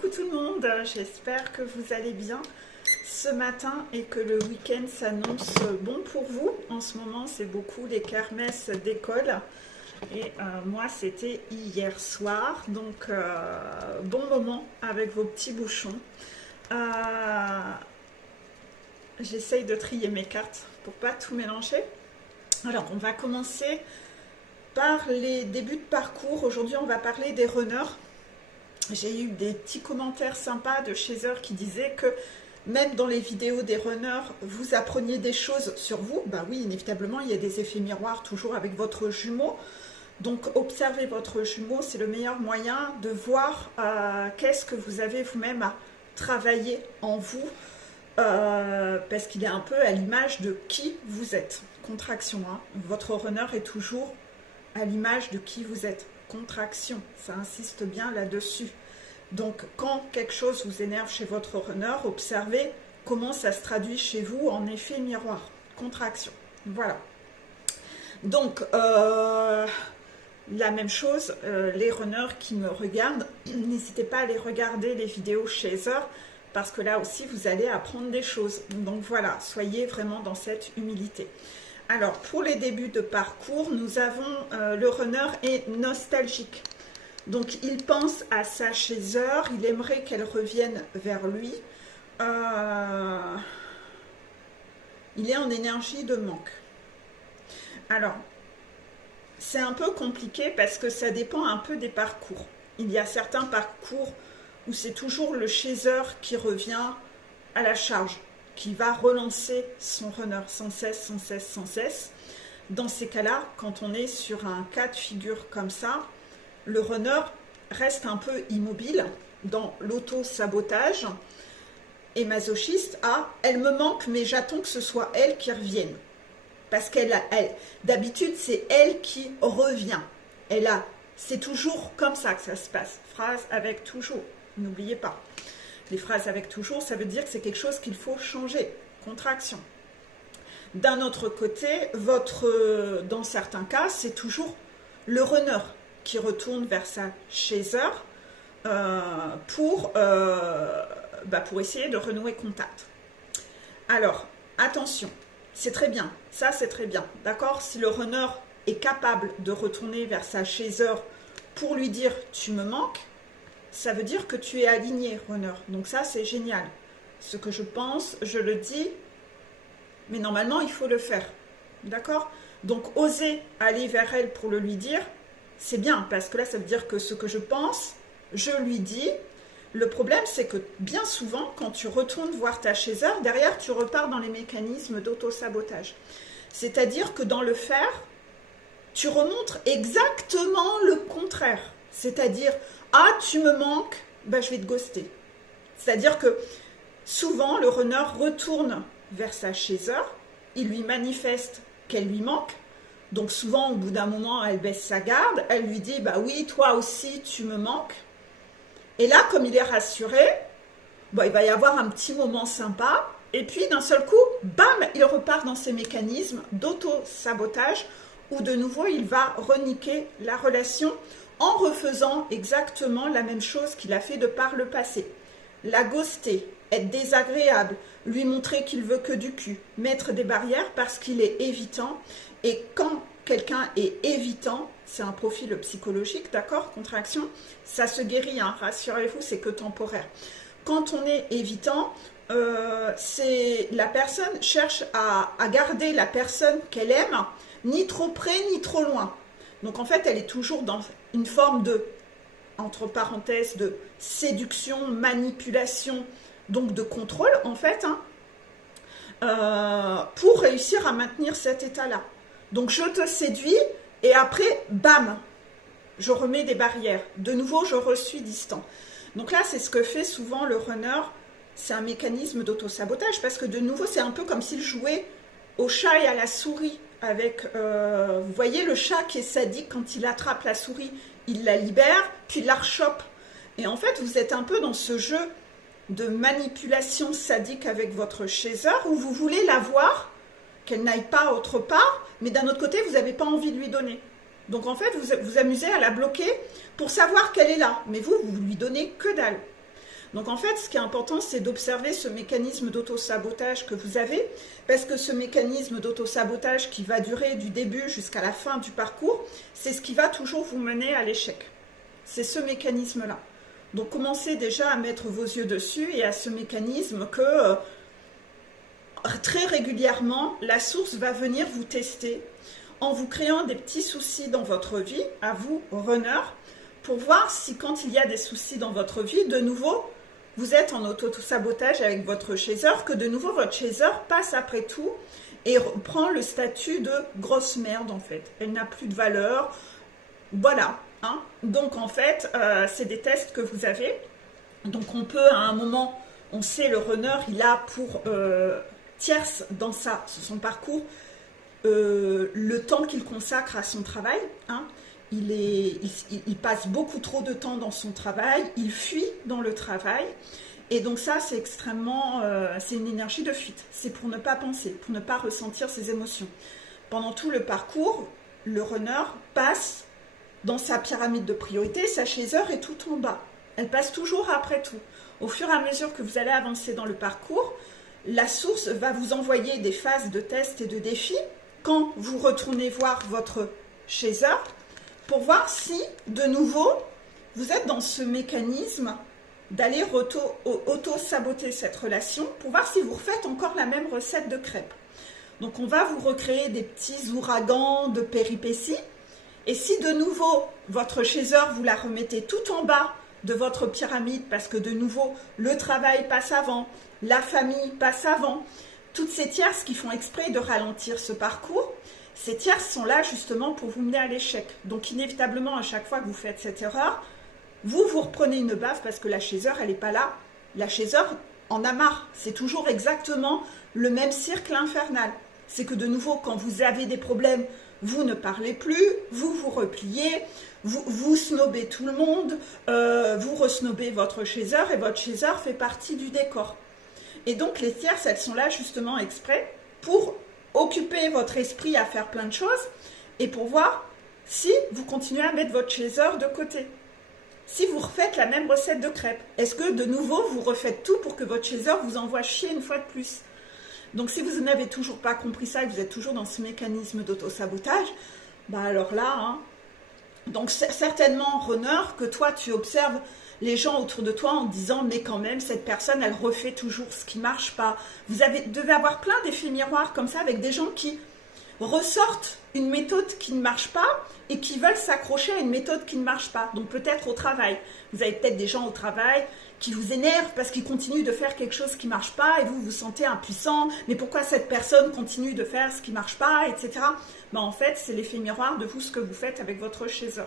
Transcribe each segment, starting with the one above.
Coucou tout le monde, j'espère que vous allez bien ce matin et que le week-end s'annonce bon pour vous. En ce moment, c'est beaucoup les kermesses d'école et moi, c'était hier soir, donc bon moment avec vos petits bouchons. J'essaye de trier mes cartes pour pas tout mélanger. Alors, on va commencer par les débuts de parcours. Aujourd'hui, on va parler des runners. J'ai eu des petits commentaires sympas de Chaser qui disaient que même dans les vidéos des runners, vous appreniez des choses sur vous. Ben oui, inévitablement, il y a des effets miroirs toujours avec votre jumeau. Donc, observez votre jumeau, c'est le meilleur moyen de voir qu'est-ce que vous avez vous-même à travailler en vous, parce qu'il est un peu à l'image de qui vous êtes. Contraction, hein. Votre runner est toujours à l'image de qui vous êtes. Contraction, ça insiste bien là-dessus. Donc, quand quelque chose vous énerve chez votre runner, observez comment ça se traduit chez vous en effet miroir. Contraction. Voilà. Donc, la même chose, les runners qui me regardent, n'hésitez pas à aller regarder les vidéos Chaser, parce que là aussi, vous allez apprendre des choses. Donc voilà, soyez vraiment dans cette humilité. Alors, pour les débuts de parcours, nous avons le runner est nostalgique. Donc, il pense à sa Chaser, il aimerait qu'elle revienne vers lui. Il est en énergie de manque. Alors, c'est un peu compliqué parce que ça dépend un peu des parcours. Il y a certains parcours où c'est toujours le Chaser qui revient à la charge, qui va relancer son runner sans cesse, sans cesse, sans cesse. Dans ces cas-là, quand on est sur un cas de figure comme ça, le runner reste un peu immobile dans l'auto-sabotage et masochiste à « elle me manque, mais j'attends que ce soit elle qui revienne ». Parce d'habitude, c'est elle qui revient. C'est toujours comme ça que ça se passe. Phrase avec toujours, n'oubliez pas. Les phrases avec toujours, ça veut dire que c'est quelque chose qu'il faut changer. Contraction. D'un autre côté, dans certains cas, c'est toujours le runner qui retourne vers sa Chaser pour essayer de renouer contact. Alors, attention, c'est très bien, ça c'est très bien, d'accord? Si le runner est capable de retourner vers sa Chaser pour lui dire « tu me manques », ça veut dire que tu es aligné, runner. Donc ça, c'est génial. Ce que je pense, je le dis, mais normalement, il faut le faire. D'accord? Donc, oser aller vers elle pour le lui dire, c'est bien, parce que là, ça veut dire que ce que je pense, je lui dis. Le problème, c'est que bien souvent, quand tu retournes voir ta Chaser, derrière, tu repars dans les mécanismes d'auto-sabotage. C'est-à-dire que dans le faire, tu remontres exactement le contraire. C'est-à-dire, ah, tu me manques, je vais te ghoster. C'est-à-dire que souvent, le runner retourne vers sa Chaser, il lui manifeste qu'elle lui manque. Donc souvent, au bout d'un moment, elle baisse sa garde, elle lui dit, bah oui, toi aussi, tu me manques. Et là, comme il est rassuré, il va y avoir un petit moment sympa, et puis d'un seul coup, bam, il repart dans ses mécanismes d'auto-sabotage, où de nouveau, il va reniquer la relation en refaisant exactement la même chose qu'il a fait de par le passé. La ghoster, être désagréable, lui montrer qu'il veut que du cul, mettre des barrières parce qu'il est évitant. Et quand quelqu'un est évitant, c'est un profil psychologique, d'accord, contraction, ça se guérit, hein, rassurez-vous, c'est que temporaire. Quand on est évitant, la personne cherche à garder la personne qu'elle aime, ni trop près, ni trop loin. Donc en fait, elle est toujours dans une forme de, entre parenthèses, de séduction, manipulation, donc de contrôle en fait, pour réussir à maintenir cet état-là. Donc je te séduis et après, bam, je remets des barrières. De nouveau, je suis distant. Donc là, c'est ce que fait souvent le runner, c'est un mécanisme d'auto-sabotage parce que de nouveau, c'est un peu comme s'il jouait au chat et à la souris. Avec, vous voyez le chat qui est sadique, quand il attrape la souris, il la libère, puis il la rechoppe. Et en fait, vous êtes un peu dans ce jeu de manipulation sadique avec votre Chaser, où vous voulez la voir, qu'elle n'aille pas autre part, mais d'un autre côté, vous n'avez pas envie de lui donner. Donc en fait, vous vous amusez à la bloquer pour savoir qu'elle est là, mais vous lui donnez que dalle. Donc en fait, ce qui est important, c'est d'observer ce mécanisme d'auto-sabotage que vous avez, parce que ce mécanisme d'auto-sabotage qui va durer du début jusqu'à la fin du parcours, c'est ce qui va toujours vous mener à l'échec. C'est ce mécanisme-là. Donc commencez déjà à mettre vos yeux dessus et à ce mécanisme que très régulièrement, la source va venir vous tester en vous créant des petits soucis dans votre vie, à vous, runner, pour voir si quand il y a des soucis dans votre vie, de nouveau, vous êtes en auto-sabotage avec votre chaser, que de nouveau votre chaser passe après tout et prend le statut de grosse merde en fait. Elle n'a plus de valeur. Voilà. Hein. Donc en fait, c'est des tests que vous avez. Donc on peut à un moment, on sait le runner, il a pour tierce dans son parcours le temps qu'il consacre à son travail. Hein. Il passe beaucoup trop de temps dans son travail, il fuit dans le travail. Et donc ça, c'est extrêmement... c'est une énergie de fuite. C'est pour ne pas penser, pour ne pas ressentir ses émotions. Pendant tout le parcours, le runner passe dans sa pyramide de priorité, sa chaser est tout en bas. Elle passe toujours après tout. Au fur et à mesure que vous allez avancer dans le parcours, la source va vous envoyer des phases de tests et de défis quand vous retournez voir votre chaser pour voir si, de nouveau, vous êtes dans ce mécanisme d'aller auto-saboter cette relation pour voir si vous refaites encore la même recette de crêpes. Donc on va vous recréer des petits ouragans de péripéties. Et si de nouveau, votre chaser, vous la remettez tout en bas de votre pyramide parce que de nouveau, le travail passe avant, la famille passe avant, toutes ces tierces qui font exprès de ralentir ce parcours, ces tierces sont là justement pour vous mener à l'échec. Donc inévitablement, à chaque fois que vous faites cette erreur, vous reprenez une baffe parce que la chaser, elle n'est pas là. La chaser en a marre. C'est toujours exactement le même cercle infernal. C'est que de nouveau, quand vous avez des problèmes, vous ne parlez plus, vous vous repliez, vous snobez tout le monde, vous resnobez votre chaser et votre chaser fait partie du décor. Et donc les tierces, elles sont là justement exprès pour occuper votre esprit à faire plein de choses et pour voir si vous continuez à mettre votre chaser de côté. Si vous refaites la même recette de crêpes, est-ce que de nouveau vous refaites tout pour que votre chaser vous envoie chier une fois de plus? Donc si vous n'avez toujours pas compris ça et que vous êtes toujours dans ce mécanisme d'auto-sabotage, bah alors là, hein, donc certainement runner, que toi tu observes les gens autour de toi en disant mais quand même cette personne elle refait toujours ce qui marche pas. Vous devez avoir plein d'effets miroirs comme ça avec des gens qui ressortent une méthode qui ne marche pas et qui veulent s'accrocher à une méthode qui ne marche pas. Donc peut-être au travail. Vous avez peut-être des gens au travail qui vous énervent parce qu'ils continuent de faire quelque chose qui ne marche pas et vous vous sentez impuissant. Mais pourquoi cette personne continue de faire ce qui ne marche pas, etc. Ben, en fait, c'est l'effet miroir de vous, ce que vous faites avec votre chaser.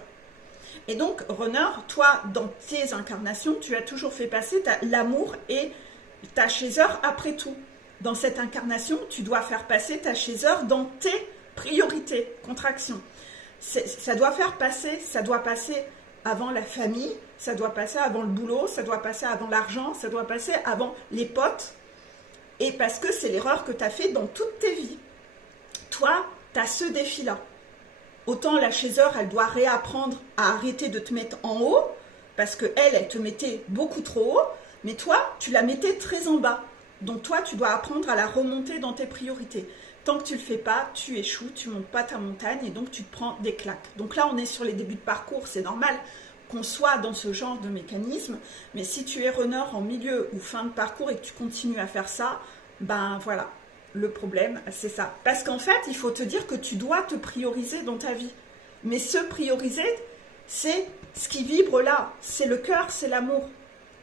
Et donc, runner, toi, dans tes incarnations, tu as toujours fait passer l'amour et ta chaser après tout. Dans cette incarnation, tu dois faire passer ta chaser dans tes priorités, contraction. Ça doit passer avant la famille, ça doit passer avant le boulot, ça doit passer avant l'argent, ça doit passer avant les potes. Et parce que c'est l'erreur que tu as fait dans toutes tes vies. Toi, tu as ce défi-là. Autant la chaser, elle doit réapprendre à arrêter de te mettre en haut, parce qu'elle te mettait beaucoup trop haut, mais toi, tu la mettais très en bas. Donc toi, tu dois apprendre à la remonter dans tes priorités. Tant que tu ne le fais pas, tu échoues, tu ne montes pas ta montagne et donc tu te prends des claques. Donc là, on est sur les débuts de parcours, c'est normal qu'on soit dans ce genre de mécanisme. Mais si tu es runner en milieu ou fin de parcours et que tu continues à faire ça, ben voilà, le problème, c'est ça. Parce qu'en fait, il faut te dire que tu dois te prioriser dans ta vie. Mais se prioriser, c'est ce qui vibre là, c'est le cœur, c'est l'amour.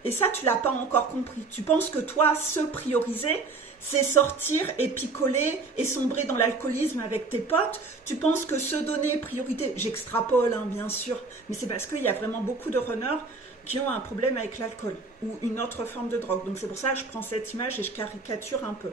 Et ça, tu ne l'as pas encore compris. Tu penses que toi, se prioriser, c'est sortir et picoler et sombrer dans l'alcoolisme avec tes potes. Tu penses que se donner priorité, j'extrapole hein, bien sûr, mais c'est parce qu'il y a vraiment beaucoup de runners qui ont un problème avec l'alcool ou une autre forme de drogue. Donc c'est pour ça que je prends cette image et je caricature un peu.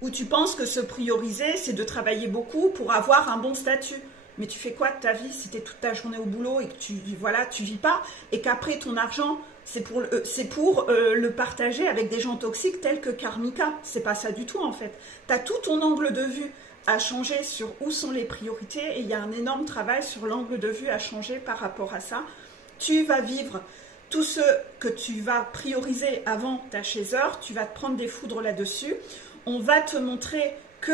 Ou tu penses que se prioriser, c'est de travailler beaucoup pour avoir un bon statut. Mais tu fais quoi de ta vie si tu es toute ta journée au boulot et que tu vis pas et qu'après ton argent, c'est pour le partager avec des gens toxiques tels que Karmika. C'est pas ça du tout en fait. Tu as tout ton angle de vue à changer sur où sont les priorités et il y a un énorme travail sur l'angle de vue à changer par rapport à ça. Tu vas vivre tous ceux que tu vas prioriser avant ta chaiseur, tu vas te prendre des foudres là-dessus. On va te montrer que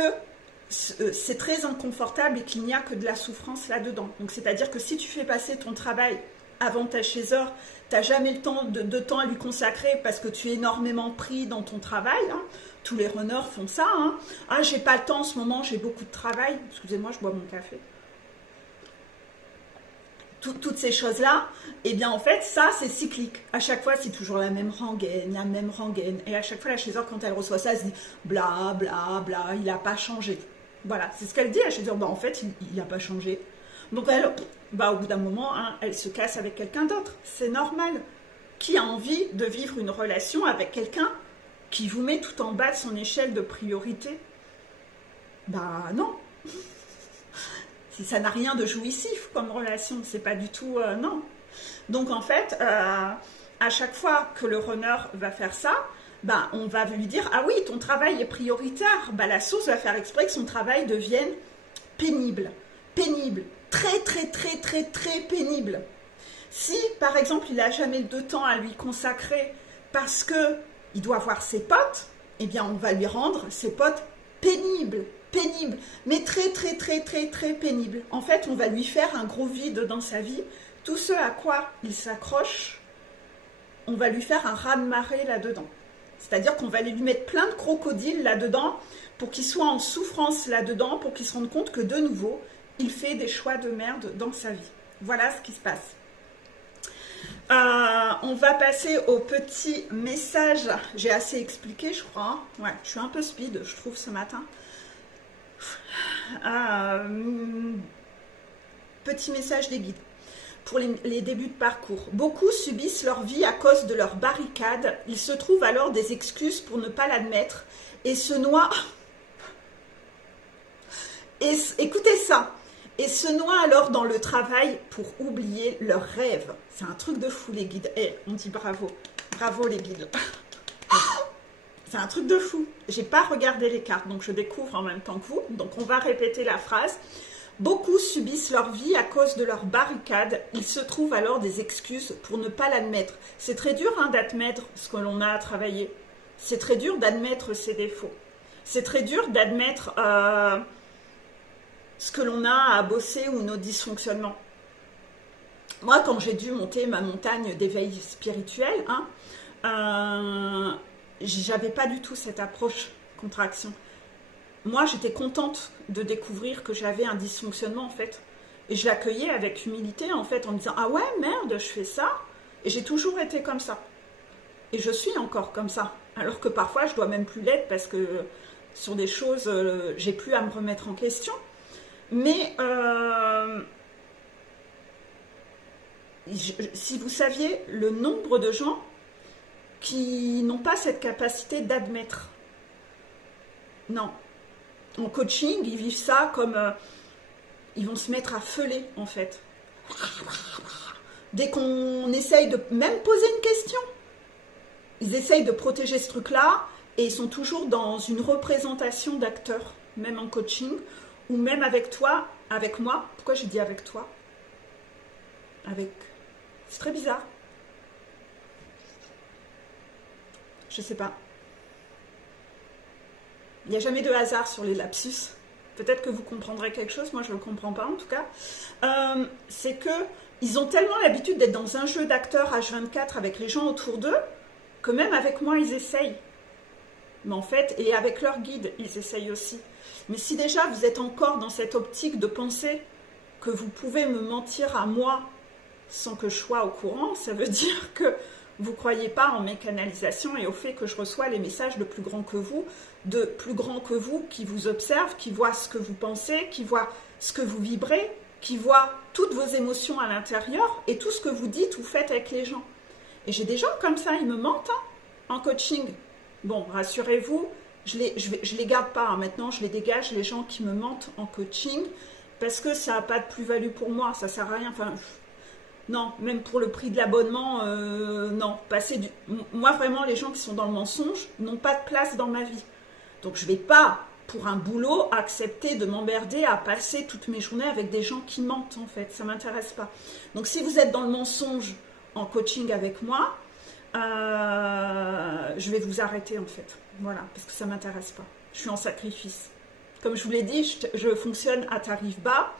c'est très inconfortable et qu'il n'y a que de la souffrance là-dedans. Donc, c'est-à-dire que si tu fais passer ton travail avant ta chaiseur, tu n'as jamais le temps de temps à lui consacrer parce que tu es énormément pris dans ton travail. Hein. Tous les runners font ça. Hein. Ah, j'ai pas le temps en ce moment, j'ai beaucoup de travail. Excusez-moi, je bois mon café. Toutes ces choses-là, eh bien en fait, ça c'est cyclique. À chaque fois, c'est toujours la même rengaine, la même rengaine. Et à chaque fois, la chaiseur, quand elle reçoit ça, elle se dit bla bla bla, il n'a pas changé. Voilà, c'est ce qu'elle dit. La chaiseur, bah en fait, il n'a pas changé. Donc elle, bah, au bout d'un moment, hein, elle se casse avec quelqu'un d'autre. C'est normal. Qui a envie de vivre une relation avec quelqu'un qui vous met tout en bas de son échelle de priorité? Bah non. Ça n'a rien de jouissif comme relation, c'est pas du tout, non. Donc en fait, à chaque fois que le runner va faire ça, bah, on va lui dire, ah oui, ton travail est prioritaire. Bah, la source va faire exprès que son travail devienne pénible. Pénible. Très, très, très, très, très pénible. Si, par exemple, il n'a jamais de temps à lui consacrer parce qu'il doit voir ses potes, eh bien, on va lui rendre ses potes pénibles. Pénible, mais très très très très très pénible. En fait, on va lui faire un gros vide dans sa vie. Tout ce à quoi il s'accroche, on va lui faire un raz-de-marée là-dedans. C'est-à-dire qu'on va lui mettre plein de crocodiles là-dedans pour qu'il soit en souffrance là-dedans, pour qu'il se rende compte que de nouveau, il fait des choix de merde dans sa vie. Voilà ce qui se passe. On va passer au petit message. J'ai assez expliqué, je crois. Ouais, je suis un peu speed, je trouve, ce matin. Petit message des guides pour les débuts de parcours. Beaucoup subissent leur vie à cause de leur barricade. Ils se trouvent alors des excuses pour ne pas l'admettre et se noient. Écoutez ça. Et se noient alors dans le travail pour oublier leurs rêves. C'est un truc de fou les guides. On dit bravo. Bravo les guides. C'est un truc de fou. J'ai pas regardé les cartes, donc je découvre en même temps que vous. Donc on va répéter la phrase. Beaucoup subissent leur vie à cause de leur barricade. Ils se trouvent alors des excuses pour ne pas l'admettre. C'est très dur hein, d'admettre ce que l'on a à travailler. C'est très dur d'admettre ses défauts. C'est très dur d'admettre ce que l'on a à bosser ou nos dysfonctionnements. Moi, quand j'ai dû monter ma montagne d'éveil spirituel, j'avais pas du tout cette approche contraction. Moi, j'étais contente de découvrir que j'avais un dysfonctionnement, en fait. Et je l'accueillais avec humilité, en fait, en me disant « Ah ouais, merde, je fais ça !» Et j'ai toujours été comme ça. Et je suis encore comme ça. Alors que parfois, je dois même plus l'être parce que sur des choses, j'ai plus à me remettre en question. Mais si vous saviez le nombre de gens qui n'ont pas cette capacité d'admettre. Non. En coaching, ils vivent ça comme... ils vont se mettre à feuler, en fait. Dès qu'on essaye de même poser une question, ils essayent de protéger ce truc-là et ils sont toujours dans une représentation d'acteur, même en coaching, ou même avec toi, avec moi. Pourquoi j'ai dit avec toi? Avec... C'est très bizarre. Je sais pas. Il n'y a jamais de hasard sur les lapsus. Peut-être que vous comprendrez quelque chose, moi je ne le comprends pas en tout cas. C'est que ils ont tellement l'habitude d'être dans un jeu d'acteurs H24 avec les gens autour d'eux, que même avec moi ils essayent. Mais en fait, et avec leur guide, ils essayent aussi. Mais si déjà vous êtes encore dans cette optique de penser que vous pouvez me mentir à moi sans que je sois au courant, ça veut dire que vous ne croyez pas en mes canalisations et au fait que je reçois les messages de plus grands que vous qui vous observent, qui voient ce que vous pensez, qui voient ce que vous vibrez, qui voient toutes vos émotions à l'intérieur et tout ce que vous dites ou faites avec les gens. Et j'ai des gens comme ça, ils me mentent en coaching. Bon, rassurez-vous, je les garde pas. Maintenant, je les dégage, les gens qui me mentent en coaching, parce que ça n'a pas de plus-value pour moi, ça ne sert à rien. Enfin, non, même pour le prix de l'abonnement, non. Moi, vraiment, les gens qui sont dans le mensonge n'ont pas de place dans ma vie. Donc, je ne vais pas, pour un boulot, accepter de m'emmerder à passer toutes mes journées avec des gens qui mentent, en fait. Ça ne m'intéresse pas. Donc, si vous êtes dans le mensonge en coaching avec moi, je vais vous arrêter en fait. Voilà, parce que ça ne m'intéresse pas. Je suis en sacrifice. Comme je vous l'ai dit, je fonctionne à tarif bas.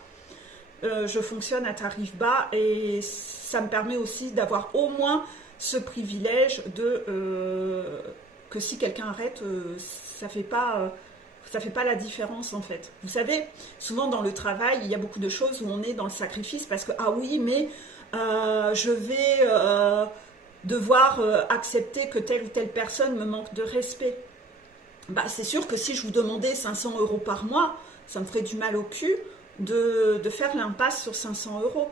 Je fonctionne à tarif bas et ça me permet aussi d'avoir au moins ce privilège que si quelqu'un arrête, ça fait pas la différence en fait. Vous savez, souvent dans le travail, il y a beaucoup de choses où on est dans le sacrifice parce que ah oui, mais je vais devoir accepter que telle ou telle personne me manque de respect. Bah, c'est sûr que si je vous demandais 500 € par mois, ça me ferait du mal au cul de faire l'impasse sur 500 €.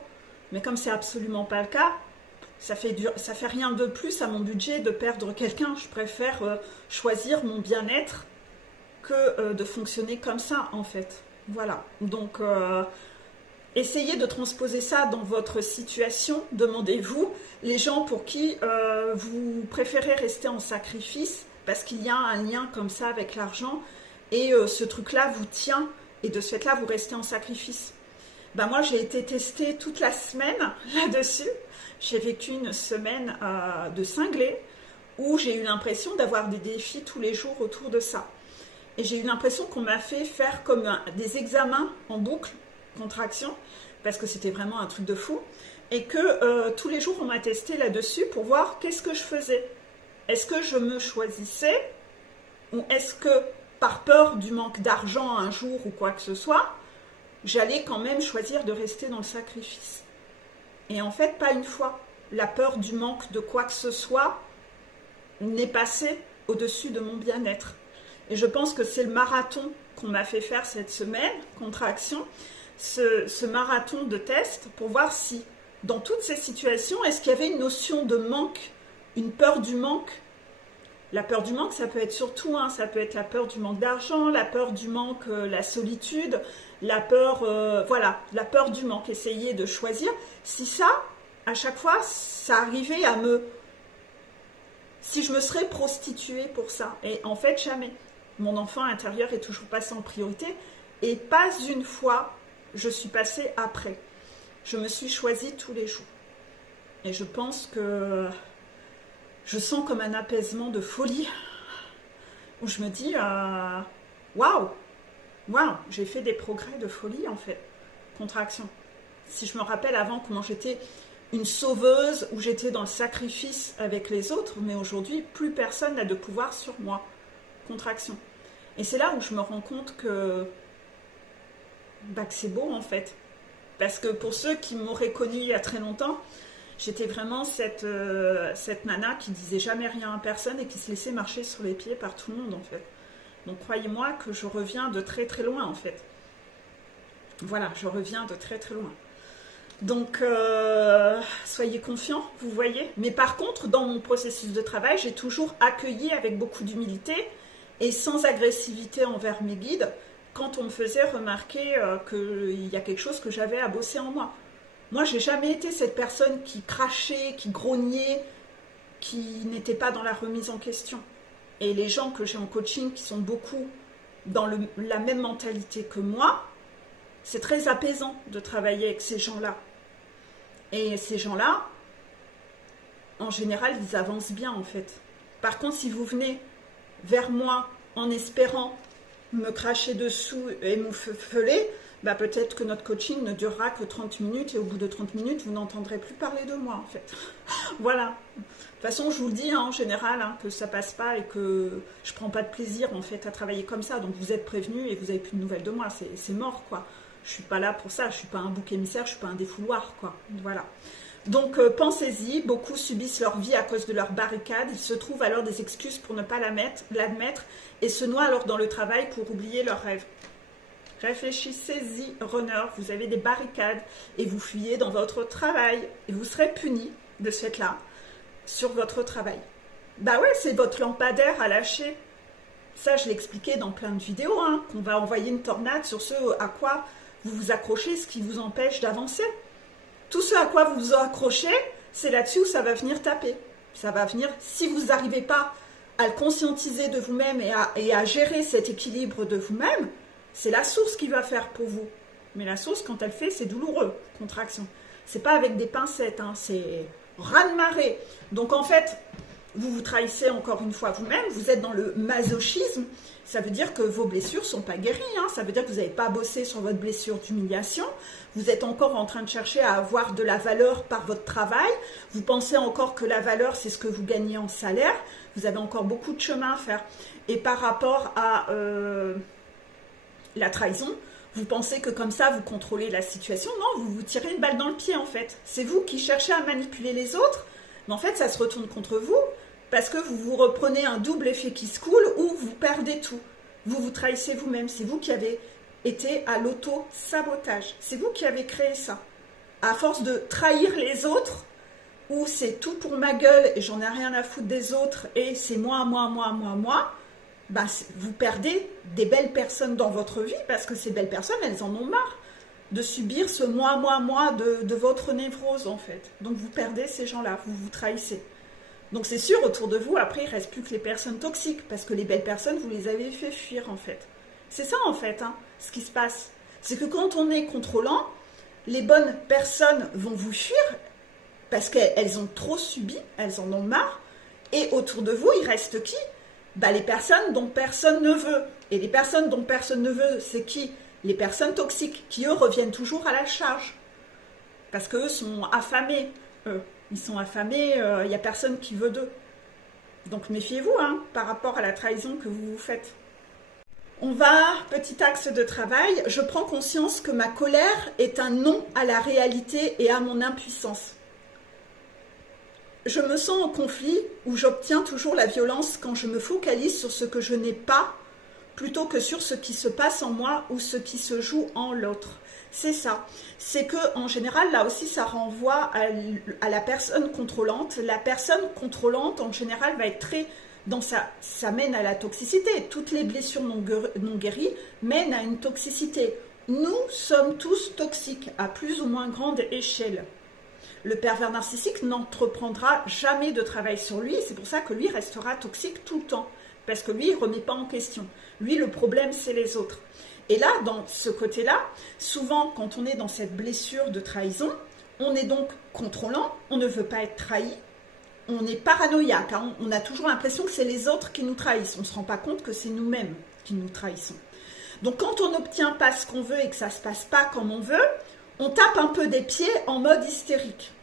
Mais comme c'est absolument pas le cas, ça fait rien de plus à mon budget de perdre quelqu'un. Je préfère choisir mon bien-être que de fonctionner comme ça en fait. Voilà. Donc essayez de transposer ça dans votre situation. Demandez-vous les gens pour qui vous préférez rester en sacrifice parce qu'il y a un lien comme ça avec l'argent et ce truc-là vous tient et de ce fait-là vous restez en sacrifice. Ben moi j'ai été testée toute la semaine là-dessus. J'ai vécu une semaine de cinglé où j'ai eu l'impression d'avoir des défis tous les jours autour de ça. Et j'ai eu l'impression qu'on m'a fait faire comme des examens en boucle, contraction, parce que c'était vraiment un truc de fou. Et que tous les jours on m'a testé là-dessus pour voir qu'est-ce que je faisais. Est-ce que je me choisissais ou est-ce que par peur du manque d'argent un jour ou quoi que ce soit, j'allais quand même choisir de rester dans le sacrifice. Et en fait, pas une fois. La peur du manque de quoi que ce soit n'est passée au-dessus de mon bien-être. Et je pense que c'est le marathon qu'on m'a fait faire cette semaine, contraction, ce marathon de test pour voir si, dans toutes ces situations, est-ce qu'il y avait une notion de manque, une peur du manque. La peur du manque, ça peut être surtout, ça peut être la peur du manque d'argent, la peur du manque, la solitude, la peur, voilà, la peur du manque. Essayez de choisir. Si ça, à chaque fois, ça arrivait à si je me serais prostituée pour ça. Et en fait, jamais. Mon enfant intérieur est toujours passé en priorité. Et pas une fois, je suis passée après. Je me suis choisie tous les jours. Et je pense que je sens comme un apaisement de folie. Où je me dis, waouh, j'ai fait des progrès de folie en fait. Contraction. Si je me rappelle avant comment j'étais une sauveuse, où j'étais dans le sacrifice avec les autres, mais aujourd'hui, plus personne n'a de pouvoir sur moi. Contraction. Et c'est là où je me rends compte que c'est beau en fait. Parce que pour ceux qui m'auraient connue il y a très longtemps, j'étais vraiment cette nana qui disait jamais rien à personne et qui se laissait marcher sur les pieds par tout le monde en fait. Donc croyez-moi que je reviens de très très loin en fait. Voilà, je reviens de très très loin. Donc soyez confiants, vous voyez. Mais par contre, dans mon processus de travail, j'ai toujours accueilli avec beaucoup d'humilité et sans agressivité envers mes guides quand on me faisait remarquer qu'il y a quelque chose que j'avais à bosser en moi. Moi, j'ai jamais été cette personne qui crachait, qui grognait, qui n'était pas dans la remise en question. Et les gens que j'ai en coaching, qui sont beaucoup dans la même mentalité que moi, c'est très apaisant de travailler avec ces gens-là. Et ces gens-là, en général, ils avancent bien en fait. Par contre, si vous venez vers moi en espérant me cracher dessous et m'ouffeler, peut-être que notre coaching ne durera que 30 minutes et au bout de 30 minutes, vous n'entendrez plus parler de moi en fait. Voilà. De toute façon, je vous le dis en général que ça passe pas et que je prends pas de plaisir en fait à travailler comme ça. Donc vous êtes prévenus et vous avez plus de nouvelles de moi. C'est mort quoi. Je suis pas là pour ça. Je suis pas un bouc émissaire. Je suis pas un défouloir quoi. Voilà. Donc pensez-y. Beaucoup subissent leur vie à cause de leurs barricades. Ils se trouvent alors des excuses pour ne pas l'admettre et se noient alors dans le travail pour oublier leurs rêves. Réfléchissez-y, runner, vous avez des barricades et vous fuyez dans votre travail et vous serez puni de ce fait-là sur votre travail. Bah ouais, c'est votre lampadaire à lâcher. Ça, je l'ai expliqué dans plein de vidéos, qu'on va envoyer une tornade sur ce à quoi vous vous accrochez, ce qui vous empêche d'avancer. Tout ce à quoi vous vous accrochez, c'est là-dessus où ça va venir taper. Ça va venir, si vous n'arrivez pas à le conscientiser de vous-même et à gérer cet équilibre de vous-même, c'est la source qui va faire pour vous. Mais la source, quand elle fait, c'est douloureux, contraction. C'est pas avec des pincettes, c'est raz-de-marée. Donc en fait, vous vous trahissez encore une fois vous-même, vous êtes dans le masochisme, ça veut dire que vos blessures ne sont pas guéries, hein. Ça veut dire que vous n'avez pas bossé sur votre blessure d'humiliation, vous êtes encore en train de chercher à avoir de la valeur par votre travail, vous pensez encore que la valeur c'est ce que vous gagnez en salaire, vous avez encore beaucoup de chemin à faire. Et par rapport à la trahison, vous pensez que comme ça vous contrôlez la situation, non, vous vous tirez une balle dans le pied en fait. C'est vous qui cherchez à manipuler les autres, mais en fait ça se retourne contre vous, parce que vous vous reprenez un double effet qui se coule où vous perdez tout. Vous vous trahissez vous-même. C'est vous qui avez été à l'auto-sabotage. C'est vous qui avez créé ça. À force de trahir les autres, où c'est tout pour ma gueule et j'en ai rien à foutre des autres et c'est moi, bah, vous perdez des belles personnes dans votre vie parce que ces belles personnes, elles en ont marre de subir ce moi de votre névrose en fait. Donc vous perdez ces gens-là, vous vous trahissez. Donc c'est sûr, autour de vous, après, il ne reste plus que les personnes toxiques, parce que les belles personnes, vous les avez fait fuir, en fait. C'est ça, en fait, hein, ce qui se passe. C'est que quand on est contrôlant, les bonnes personnes vont vous fuir, parce qu'elles ont trop subi, elles en ont marre, et autour de vous, il reste qui? Bah, les personnes dont personne ne veut. Et les personnes dont personne ne veut, c'est qui? Les personnes toxiques, qui, eux, reviennent toujours à la charge. Parce qu'eux sont affamés, eux. Ils sont affamés, il n'y a personne qui veut d'eux. Donc méfiez-vous hein, par rapport à la trahison que vous vous faites. On va, petit axe de travail, je prends conscience que ma colère est un non à la réalité et à mon impuissance. Je me sens en conflit où j'obtiens toujours la violence quand je me focalise sur ce que je n'ai pas plutôt que sur ce qui se passe en moi ou ce qui se joue en l'autre. C'est ça. C'est que en général, là aussi, ça renvoie à la personne contrôlante. La personne contrôlante, en général, va être très... ça mène à la toxicité. Toutes les blessures non guéries mènent à une toxicité. Nous sommes tous toxiques, à plus ou moins grande échelle. Le pervers narcissique n'entreprendra jamais de travail sur lui. C'est pour ça que lui restera toxique tout le temps. Parce que lui, il ne remet pas en question. Lui, le problème, c'est les autres. Et là, dans ce côté-là, souvent, quand on est dans cette blessure de trahison, on est donc contrôlant, on ne veut pas être trahi, on est paranoïaque, hein, on a toujours l'impression que c'est les autres qui nous trahissent. On ne se rend pas compte que c'est nous-mêmes qui nous trahissons. Donc, quand on n'obtient pas ce qu'on veut et que ça ne se passe pas comme on veut, on tape un peu des pieds en mode hystérique.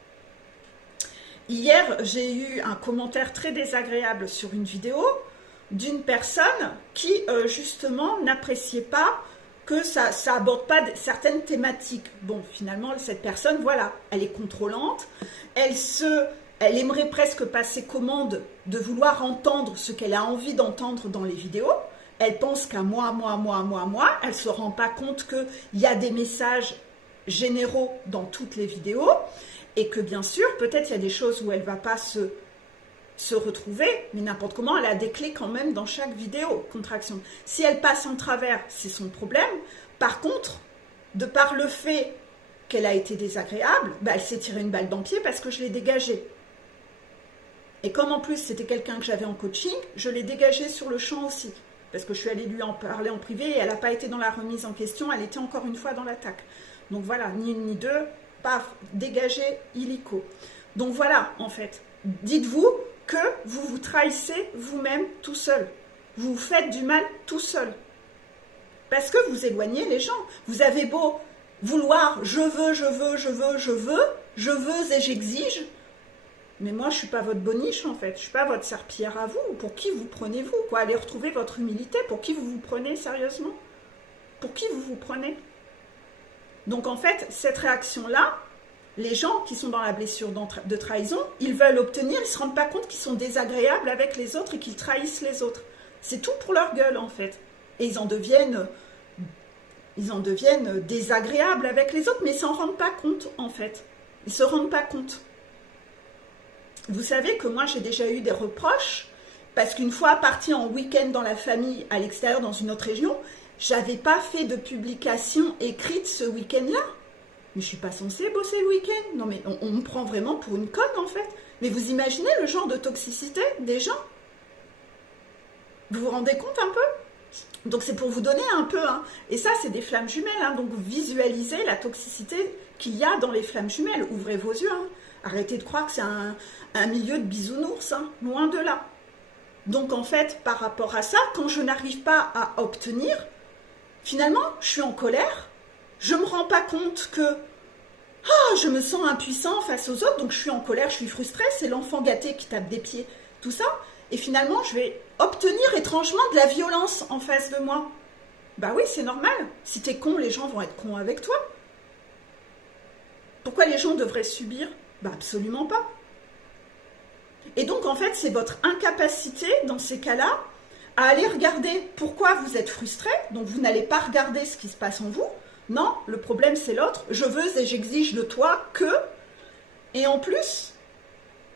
Hier, j'ai eu un commentaire très désagréable sur une vidéo d'une personne qui, justement, n'appréciait pas que ça aborde pas certaines thématiques. Bon, finalement, cette personne, voilà, elle est contrôlante, elle aimerait presque passer commande de vouloir entendre ce qu'elle a envie d'entendre dans les vidéos. Elle pense qu'à moi, elle ne se rend pas compte qu'il y a des messages généraux dans toutes les vidéos et que bien sûr, peut-être il y a des choses où elle ne va pas se retrouver, mais n'importe comment, elle a des clés quand même dans chaque vidéo, contraction. Si elle passe en travers, c'est son problème. Par contre, de par le fait qu'elle a été désagréable, bah, elle s'est tirée une balle dans le pied parce que je l'ai dégagée. Et comme en plus c'était quelqu'un que j'avais en coaching, je l'ai dégagée sur le champ aussi. Parce que je suis allée lui en parler en privé et elle n'a pas été dans la remise en question, elle était encore une fois dans l'attaque. Donc voilà, ni une ni deux, paf, dégagée, illico. Donc voilà, en fait, dites-vous que vous vous trahissez vous-même tout seul. Vous vous faites du mal tout seul. Parce que vous éloignez les gens. Vous avez beau vouloir, je veux et j'exige, mais moi je ne suis pas votre boniche en fait, je ne suis pas votre serpillière à vous. Pour qui vous prenez-vous quoi? Allez retrouver votre humilité, pour qui vous vous prenez sérieusement? Pour qui vous vous prenez? Donc en fait, cette réaction-là, les gens qui sont dans la blessure de trahison, ils veulent obtenir, ils ne se rendent pas compte qu'ils sont désagréables avec les autres et qu'ils trahissent les autres. C'est tout pour leur gueule en fait. Et ils en deviennent désagréables avec les autres, mais ils ne s'en rendent pas compte en fait. Ils ne se rendent pas compte. Vous savez que moi j'ai déjà eu des reproches, parce qu'une fois partie en week-end dans la famille, à l'extérieur, dans une autre région, j'avais pas fait de publication écrite ce week-end-là. Mais je suis pas censée bosser le week-end. Non mais on me prend vraiment pour une conne en fait. Mais vous imaginez le genre de toxicité des gens? Vous vous rendez compte un peu? Donc c'est pour vous donner un peu, hein. Et ça c'est des flammes jumelles, hein. Donc visualisez la toxicité qu'il y a dans les flammes jumelles. Ouvrez vos yeux, hein. Arrêtez de croire que c'est un milieu de bisounours, hein, loin de là. Donc en fait, par rapport à ça, quand je n'arrive pas à obtenir, finalement, je suis en colère, je ne me rends pas compte que je me sens impuissant face aux autres, donc je suis en colère, je suis frustrée, c'est l'enfant gâté qui tape des pieds, tout ça, et finalement, je vais obtenir étrangement de la violence en face de moi. Bah oui, c'est normal. Si t'es con, les gens vont être cons avec toi. Pourquoi les gens devraient subir? Bah absolument pas. Et donc, en fait, c'est votre incapacité, dans ces cas-là, à aller regarder pourquoi vous êtes frustré. Donc, vous n'allez pas regarder ce qui se passe en vous. Non, le problème, c'est l'autre. Je veux et j'exige de toi que... Et en plus,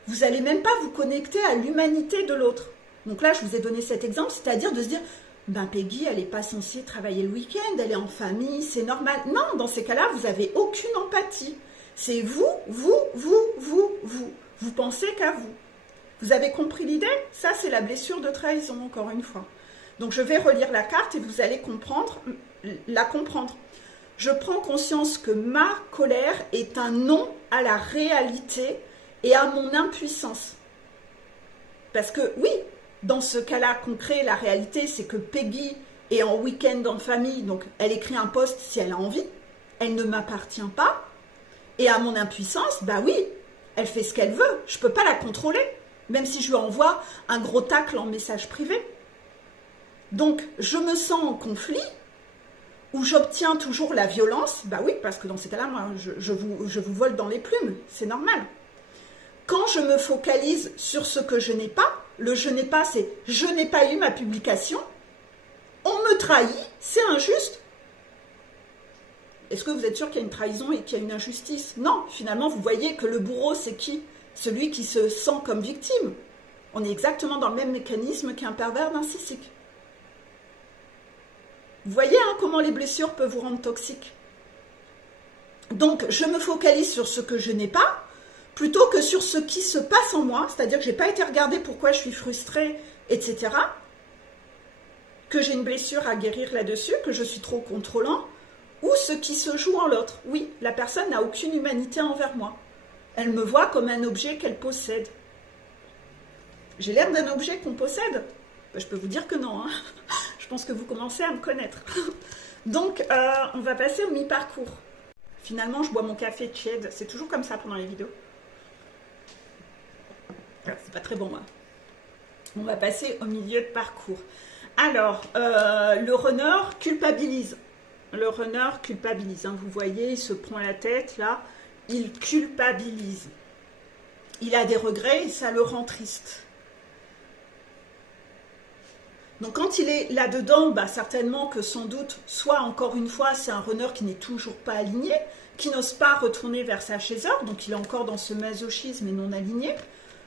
vous n'allez même pas vous connecter à l'humanité de l'autre. Donc là, je vous ai donné cet exemple, c'est-à-dire de se dire, ben Peggy, elle n'est pas censée travailler le week-end, elle est en famille, c'est normal. Non, dans ces cas-là, vous n'avez aucune empathie. C'est vous. Vous pensez qu'à vous. Vous avez compris l'idée? Ça, c'est la blessure de trahison, encore une fois. Donc, je vais relire la carte et vous allez la comprendre. Je prends conscience que ma colère est un non à la réalité et à mon impuissance. Parce que, oui, dans ce cas-là concret, la réalité, c'est que Peggy est en week-end en famille, donc elle écrit un post si elle a envie. Elle ne m'appartient pas. Et à mon impuissance, bah oui, elle fait ce qu'elle veut. Je ne peux pas la contrôler. Même si je lui envoie un gros tacle en message privé. Donc, je me sens en conflit, où j'obtiens toujours la violence. Bah oui, parce que dans ces cas-là, moi, je vous vole dans les plumes, c'est normal. Quand je me focalise sur ce que je n'ai pas, le je n'ai pas, c'est je n'ai pas eu ma publication, on me trahit, c'est injuste. Est-ce que vous êtes sûr qu'il y a une trahison et qu'il y a une injustice? Non, finalement, vous voyez que le bourreau, c'est qui? Celui qui se sent comme victime. On est exactement dans le même mécanisme qu'un pervers narcissique. Vous voyez comment les blessures peuvent vous rendre toxiques. Donc, je me focalise sur ce que je n'ai pas, plutôt que sur ce qui se passe en moi, c'est-à-dire que je n'ai pas été regarder pourquoi je suis frustrée, etc., que j'ai une blessure à guérir là-dessus, que je suis trop contrôlant, ou ce qui se joue en l'autre. Oui, la personne n'a aucune humanité envers moi. Elle me voit comme un objet qu'elle possède. J'ai l'air d'un objet qu'on possède? Je peux vous dire que non. Hein. Je pense que vous commencez à me connaître. Donc, on va passer au mi-parcours. Finalement, je bois mon café tiède. C'est toujours comme ça pendant les vidéos. C'est pas très bon, moi. On va passer au milieu de parcours. Alors, le runner culpabilise. Le runner culpabilise. Hein. Vous voyez, il se prend la tête, là. Il culpabilise. Il a des regrets et ça le rend triste. Donc quand il est là-dedans, bah certainement que sans doute, soit encore une fois, c'est un runner qui n'est toujours pas aligné, qui n'ose pas retourner vers sa chaser, donc il est encore dans ce masochisme et non aligné.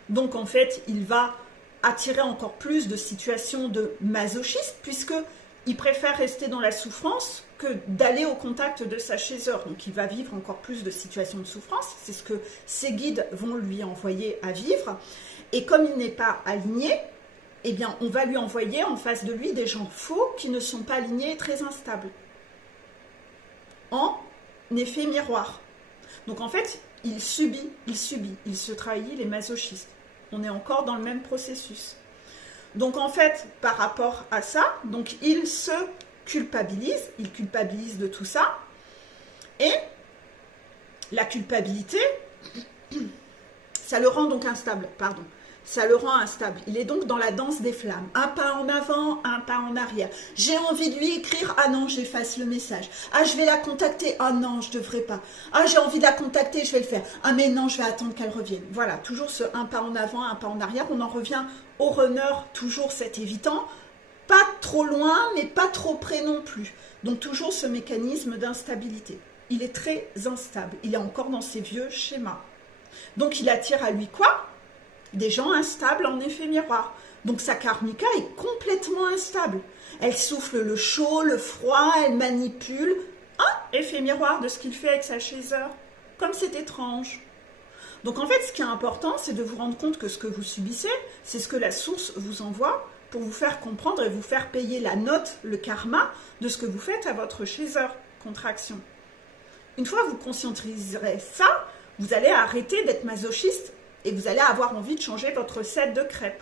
Donc en fait, il va attirer encore plus de situations de masochisme, puisqu'il préfère rester dans la souffrance que d'aller au contact de sa chaser. Donc il va vivre encore plus de situations de souffrance, c'est ce que ses guides vont lui envoyer à vivre. Et comme il n'est pas aligné, eh bien, on va lui envoyer en face de lui des gens faux qui ne sont pas alignés et très instables. En effet miroir. Donc en fait, il subit, il se trahit, il est masochiste. On est encore dans le même processus. Donc en fait, par rapport à ça, donc il se culpabilise de tout ça. Et la culpabilité, ça le rend donc instable, pardon. Ça le rend instable. Il est donc dans la danse des flammes. Un pas en avant, un pas en arrière. J'ai envie de lui écrire. Ah non, j'efface le message. Ah, je vais la contacter. Ah non, je ne devrais pas. Ah, j'ai envie de la contacter, je vais le faire. Ah mais non, je vais attendre qu'elle revienne. Voilà, toujours ce un pas en avant, un pas en arrière. On en revient au runner, toujours cet évitant. Pas trop loin, mais pas trop près non plus. Donc toujours ce mécanisme d'instabilité. Il est très instable. Il est encore dans ses vieux schémas. Donc il attire à lui quoi ? Des gens instables en effet miroir. Donc sa karmika est complètement instable. Elle souffle le chaud, le froid, elle manipule. Ah, effet miroir de ce qu'il fait avec sa chaser. Comme c'est étrange. Donc en fait, ce qui est important, c'est de vous rendre compte que ce que vous subissez, c'est ce que la source vous envoie pour vous faire comprendre et vous faire payer la note, le karma, de ce que vous faites à votre chaser, contraction. Une fois que vous conscientiserez ça, Vous allez arrêter d'être masochiste et vous allez avoir envie de changer votre recette de crêpes.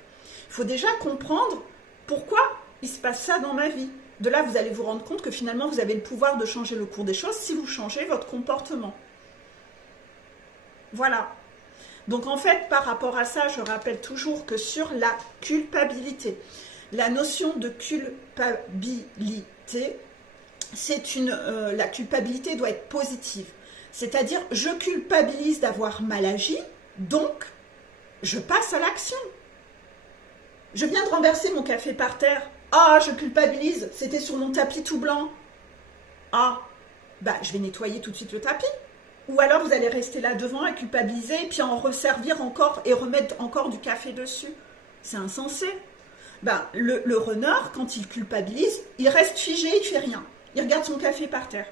Il faut déjà comprendre pourquoi il se passe ça dans ma vie. De là, vous allez vous rendre compte que finalement, vous avez le pouvoir de changer le cours des choses si vous changez votre comportement. Voilà. Donc en fait, par rapport à ça, je rappelle toujours que sur la culpabilité, la notion de culpabilité, la culpabilité doit être positive. C'est-à-dire, je culpabilise d'avoir mal agi, donc je passe à l'action. Je viens de renverser mon café par terre. Ah, je culpabilise, c'était sur mon tapis tout blanc. Ah, bah je vais nettoyer tout de suite le tapis. Ou alors vous allez rester là devant et culpabiliser, et puis en resservir encore et remettre encore du café dessus. C'est insensé. Ben, le runner, quand il culpabilise, il reste figé, il ne fait rien. Il regarde son café par terre.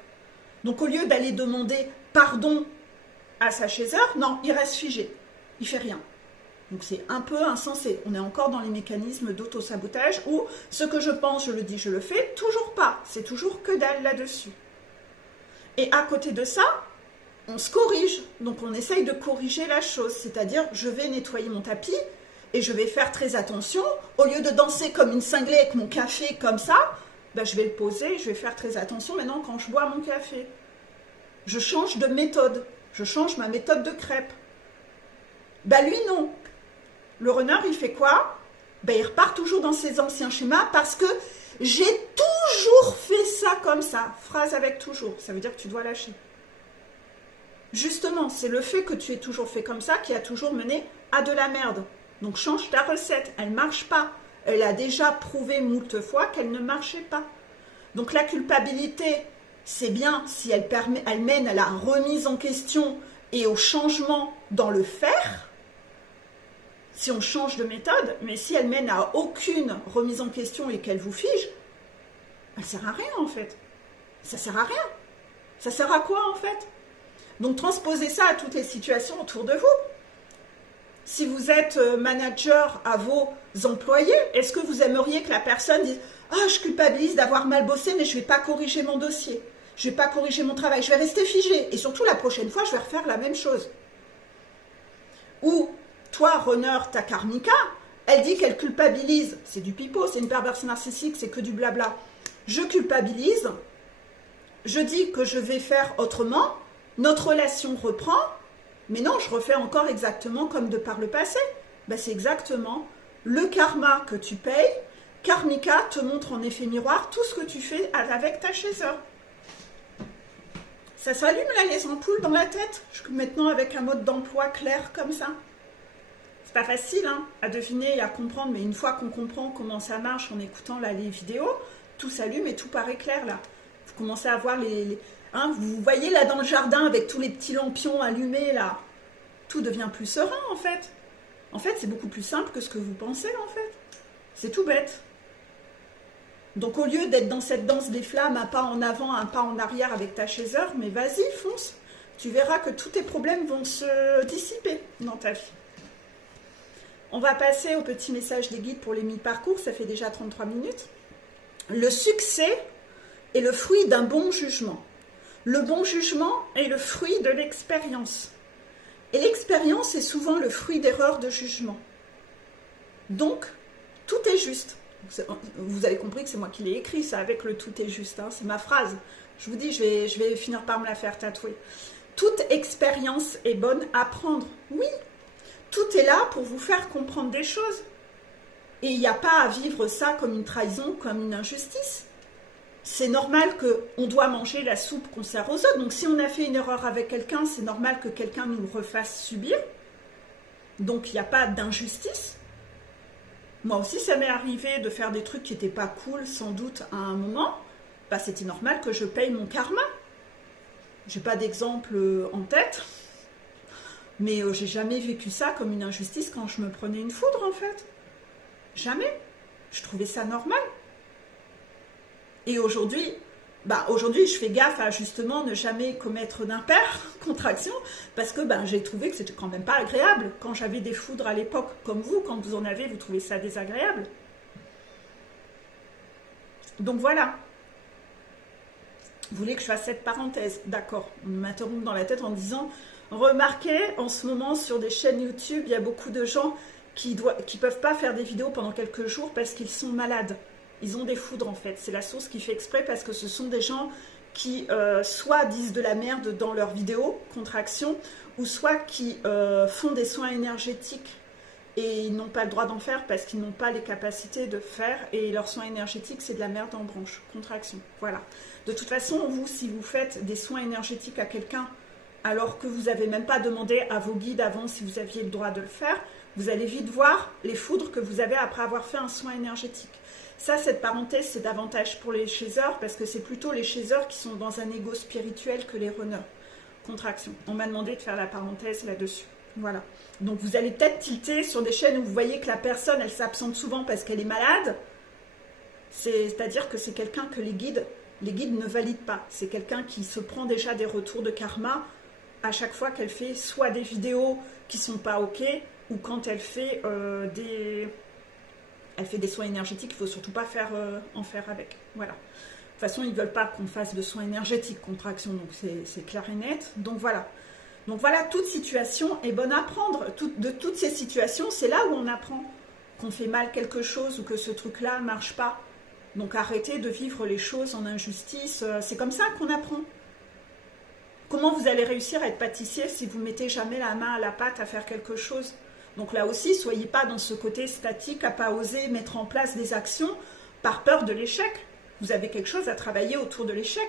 Donc au lieu d'aller demander pardon à sa chaiseur, non, il reste figé. Il ne fait rien. Donc c'est un peu insensé. On est encore dans les mécanismes d'auto-sabotage où ce que je pense, je le dis, je le fais. Toujours pas. C'est toujours que dalle là-dessus. Et à côté de ça, on se corrige. Donc on essaye de corriger la chose. C'est-à-dire, je vais nettoyer mon tapis et je vais faire très attention. Au lieu de danser comme une cinglée avec mon café comme ça, ben je vais le poser, je vais faire très attention maintenant quand je bois mon café. Je change de méthode. Je change ma méthode de crêpe. Ben lui, non. Le runner, il fait quoi? Ben, il repart toujours dans ses anciens schémas parce que j'ai toujours fait ça comme ça. Phrase avec toujours, ça veut dire que tu dois lâcher. Justement, c'est le fait que tu aies toujours fait comme ça qui a toujours mené à de la merde. Donc change ta recette, elle ne marche pas. Elle a déjà prouvé moult fois qu'elle ne marchait pas. Donc la culpabilité, c'est bien si elle mène à la remise en question et au changement dans le faire. Si on change de méthode, mais si elle mène à aucune remise en question et qu'elle vous fige, elle ne sert à rien en fait. Ça sert à rien. Ça sert à quoi en fait? Donc transposez ça à toutes les situations autour de vous. Si vous êtes manager à vos employés, est-ce que vous aimeriez que la personne dise « Ah, je culpabilise d'avoir mal bossé, mais je ne vais pas corriger mon dossier. Je ne vais pas corriger mon travail. Je vais rester figé. Et surtout, la prochaine fois, je vais refaire la même chose. » Ou toi, runner, ta karmika, elle dit qu'elle culpabilise. C'est du pipeau, c'est une perversion narcissique, c'est que du blabla. Je culpabilise. Je dis que je vais faire autrement. Notre relation reprend. Mais non, je refais encore exactement comme de par le passé. Ben, c'est exactement le karma que tu payes. Karmika te montre en effet miroir tout ce que tu fais avec ta chaiseur. Ça s'allume là les ampoules dans la tête? Maintenant avec un mode d'emploi clair comme ça. C'est pas facile hein, à deviner et à comprendre, mais une fois qu'on comprend comment ça marche en écoutant là, les vidéos, tout s'allume et tout paraît clair là. Vous commencez à voir hein, vous voyez là dans le jardin avec tous les petits lampions allumés là. Tout devient plus serein en fait. En fait, c'est beaucoup plus simple que ce que vous pensez en fait. C'est tout bête. Donc au lieu d'être dans cette danse des flammes, un pas en avant, un pas en arrière avec ta chaiseur, mais vas-y, fonce. Tu verras que tous tes problèmes vont se dissiper dans ta vie. On va passer au petit message des guides pour les mi-parcours, ça fait déjà 33 minutes. Le succès est le fruit d'un bon jugement. Le bon jugement est le fruit de l'expérience. Et l'expérience est souvent le fruit d'erreurs de jugement. Donc, tout est juste. Vous avez compris que c'est moi qui l'ai écrit, ça, avec le tout est juste. Hein, c'est ma phrase. Je vous dis, je vais finir par me la faire tatouer. Toute expérience est bonne à prendre. Oui, tout est là pour vous faire comprendre des choses. Et il n'y a pas à vivre ça comme une trahison, comme une injustice. C'est normal qu'on doit manger la soupe qu'on sert aux autres. Donc si on a fait une erreur avec quelqu'un, c'est normal que quelqu'un nous le refasse subir. Donc il n'y a pas d'injustice. Moi aussi, ça m'est arrivé de faire des trucs qui n'étaient pas cool, sans doute, à un moment. Bah, c'était normal que je paye mon karma. Je n'ai pas d'exemple en tête. Mais j'ai jamais vécu ça comme une injustice quand je me prenais une foudre, en fait. Jamais. Je trouvais ça normal. Et aujourd'hui, je fais gaffe à justement ne jamais commettre d'impair, contraction, parce que j'ai trouvé que c'était quand même pas agréable. Quand j'avais des foudres à l'époque, comme vous, quand vous en avez, vous trouvez ça désagréable. Donc voilà. Vous voulez que je fasse cette parenthèse? D'accord. On m'interrompt dans la tête en disant Remarquez, en ce moment, sur des chaînes YouTube, il y a beaucoup de gens qui peuvent pas faire des vidéos pendant quelques jours parce qu'ils sont malades. Ils ont des foudres, en fait. C'est la source qui fait exprès parce que ce sont des gens qui soit disent de la merde dans leurs vidéos, contraction, ou soit qui font des soins énergétiques et ils n'ont pas le droit d'en faire parce qu'ils n'ont pas les capacités de faire, et leurs soins énergétiques, c'est de la merde en branche, contraction. Voilà. De toute façon, vous, si vous faites des soins énergétiques à quelqu'un alors que vous n'avez même pas demandé à vos guides avant si vous aviez le droit de le faire, vous allez vite voir les foudres que vous avez après avoir fait un soin énergétique. Ça, cette parenthèse, c'est davantage pour les chasers parce que c'est plutôt les chasers qui sont dans un ego spirituel que les runners. Contraction. On m'a demandé de faire la parenthèse là-dessus. Voilà. Donc vous allez peut-être tilter sur des chaînes où vous voyez que la personne, elle s'absente souvent parce qu'elle est malade. C'est-à-dire que c'est quelqu'un que les guides ne valident pas. C'est quelqu'un qui se prend déjà des retours de karma à chaque fois qu'elle fait soit des vidéos qui ne sont pas OK, ou quand elle fait des soins énergétiques, il ne faut surtout pas en faire avec. Voilà. De toute façon, ils ne veulent pas qu'on fasse de soins énergétiques, contraction, donc c'est clair et net. Donc voilà. Donc voilà, toute situation est bonne à prendre. De toutes ces situations, c'est là où on apprend qu'on fait mal quelque chose ou que ce truc-là ne marche pas. Donc arrêtez de vivre les choses en injustice. C'est comme ça qu'on apprend. Comment vous allez réussir à être pâtissier si vous ne mettez jamais la main à la pâte à faire quelque chose? Donc là aussi, soyez pas dans ce côté statique à pas oser mettre en place des actions par peur de l'échec. Vous avez quelque chose à travailler autour de l'échec.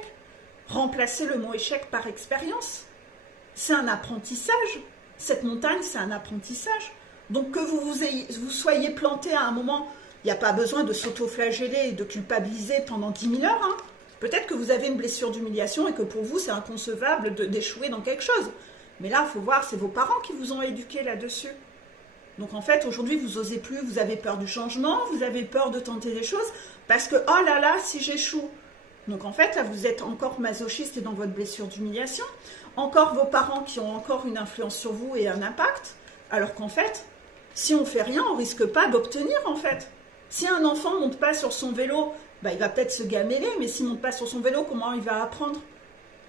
Remplacez le mot échec par expérience. C'est un apprentissage. Cette montagne, c'est un apprentissage. Donc que vous soyez planté à un moment, il n'y a pas besoin de s'auto-flageller et de culpabiliser pendant 10 000 heures. Hein. Peut-être que vous avez une blessure d'humiliation et que pour vous, c'est inconcevable d'échouer dans quelque chose. Mais là, il faut voir, c'est vos parents qui vous ont éduqué là-dessus. Donc en fait, aujourd'hui, vous n'osez plus, vous avez peur du changement, vous avez peur de tenter des choses, parce que, oh là là, si j'échoue. Donc en fait, là, vous êtes encore masochiste et dans votre blessure d'humiliation. Encore vos parents qui ont encore une influence sur vous et un impact, alors qu'en fait, si on ne fait rien, on ne risque pas d'obtenir, en fait. Si un enfant ne monte pas sur son vélo, il va peut-être se gameler, mais s'il ne monte pas sur son vélo, comment il va apprendre?